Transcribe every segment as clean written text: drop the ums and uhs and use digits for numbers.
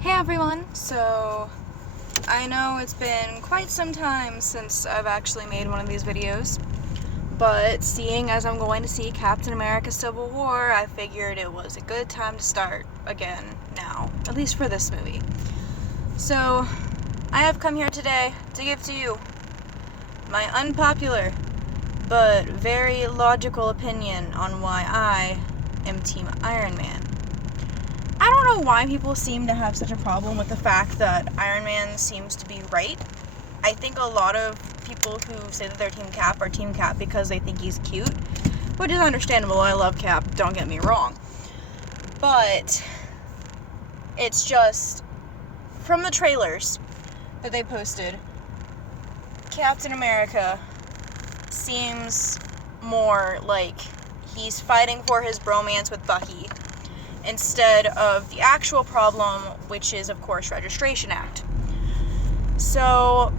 Hey everyone, so I know it's been quite some time since I've actually made one of these videos, but seeing as I'm going to see Captain America Civil War, I figured it was a good time to start again now, at least for this movie. So I have come here today to give to you my unpopular but very logical opinion on why I am Team Iron Man. I don't know why people seem to have such a problem with the fact that Iron Man seems to be right. I think a lot of people who say that they're Team Cap are Team Cap because they think he's cute, which is understandable. I love Cap, don't get me wrong. But it's just, from the trailers that they posted, Captain America seems more like he's fighting for his bromance with Bucky instead of the actual problem, which is, of course, Registration Act. So,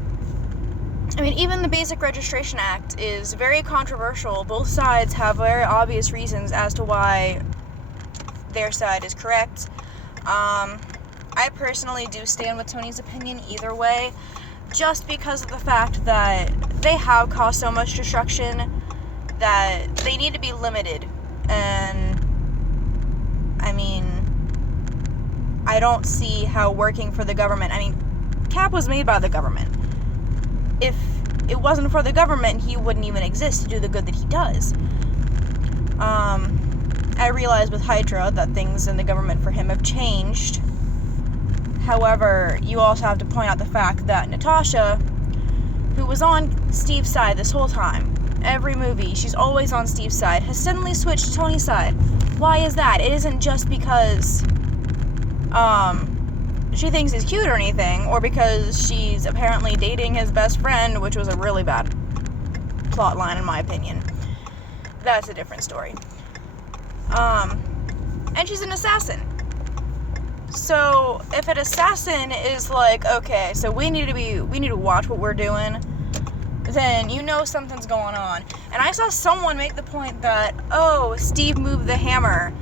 I mean, even the basic Registration Act is very controversial. Both sides have very obvious reasons as to why their side is correct. I personally do stand with Tony's opinion either way, just because of the fact that they have caused so much destruction that they need to be limited. And I mean, I don't see how working for the government, Cap was made by the government. If it wasn't for the government, he wouldn't even exist to do the good that he does. I realize with Hydra that things in the government for him have changed. However, you also have to point out the fact that Natasha, who was on Steve's side this whole time, every movie, she's always on Steve's side, has suddenly switched to Tony's side. Why is that? It isn't just because she thinks he's cute or anything, or because she's apparently dating his best friend, which was a really bad plot line in my opinion. That's a different story. And she's an assassin. So if an assassin is like, okay, so we need to watch what we're doing, then you know something's going on. And I saw someone make the point that, oh, Steve moved the hammer,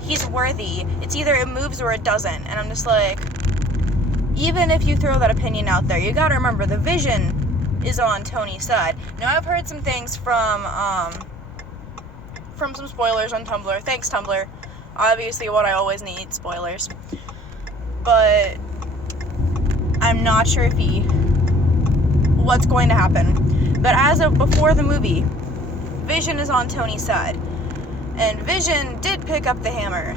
he's worthy. It's either it moves or it doesn't. And I'm just like, even if you throw that opinion out there, you gotta remember the Vision is on Tony's side. Now I've heard some things from some spoilers on Tumblr. Thanks, Tumblr. Obviously what I always need, spoilers. But I'm not sure what's going to happen. But as of before the movie, Vision is on Tony's side. And Vision did pick up the hammer.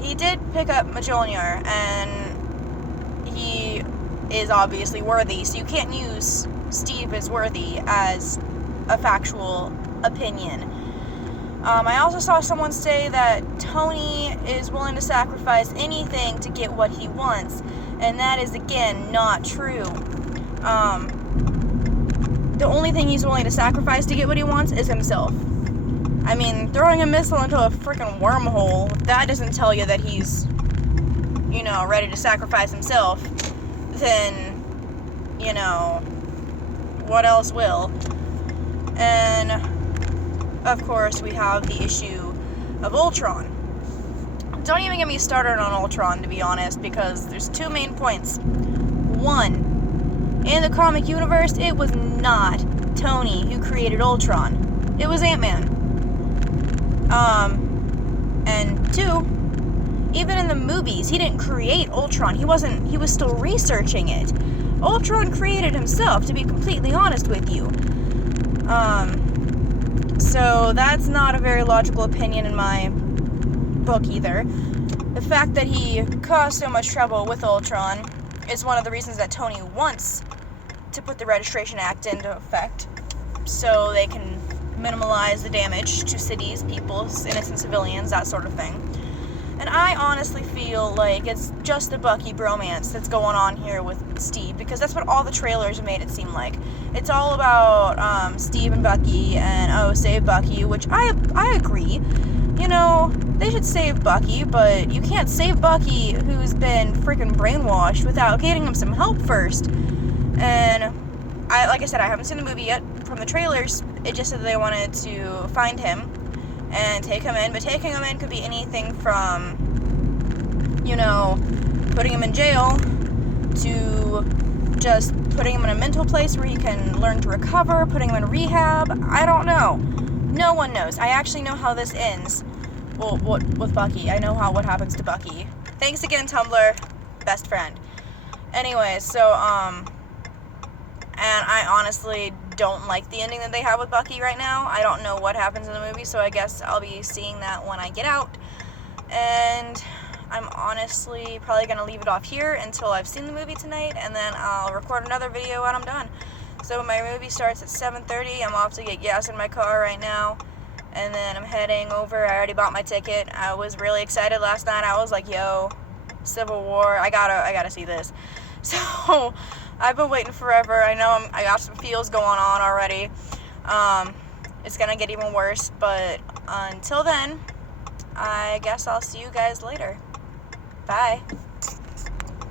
He did pick up Mjolnir, and he is obviously worthy, so you can't use Steve is worthy as a factual opinion. I also saw someone say that Tony is willing to sacrifice anything to get what he wants, and that is, again, not true. The only thing he's willing to sacrifice to get what he wants is himself. I mean, throwing a missile into a freaking wormhole, that doesn't tell you that he's, ready to sacrifice himself, then, what else will? And, of course, we have the issue of Ultron. Don't even get me started on Ultron, to be honest, because there's two main points. One, in the comic universe, it was not Tony who created Ultron. It was Ant-Man. And two, even in the movies, he didn't create Ultron. He was still researching it. Ultron created himself, to be completely honest with you. So that's not a very logical opinion in my book either. The fact that he caused so much trouble with Ultron is one of the reasons that Tony wants to put the Registration Act into effect, so they can minimize the damage to cities, people, innocent civilians, that sort of thing. And I honestly feel like it's just a Bucky bromance that's going on here with Steve, because that's what all the trailers made it seem like. It's all about Steve and Bucky, and oh, save Bucky, which I agree. They should save Bucky, but you can't save Bucky who's been freaking brainwashed without getting him some help first. And like I said, I haven't seen the movie yet. From the trailers, it just said that they wanted to find him and take him in, but taking him in could be anything from, putting him in jail to just putting him in a mental place where he can learn to recover, putting him in rehab. I don't know. No one knows. I actually know how this ends. Well, what with Bucky. I know what happens to Bucky. Thanks again, Tumblr. Best friend. Anyway, so, and I honestly don't like the ending that they have with Bucky right now. I don't know what happens in the movie, so I guess I'll be seeing that when I get out. And I'm honestly probably going to leave it off here until I've seen the movie tonight, and then I'll record another video when I'm done. So my movie starts at 7:30. I'm off to get gas in my car right now, and then I'm heading over. I already bought my ticket. I was really excited last night. I was like, yo, Civil War, I gotta see this. So I've been waiting forever. I know I got some feels going on already. It's gonna get even worse, but until then, I guess I'll see you guys later. Bye.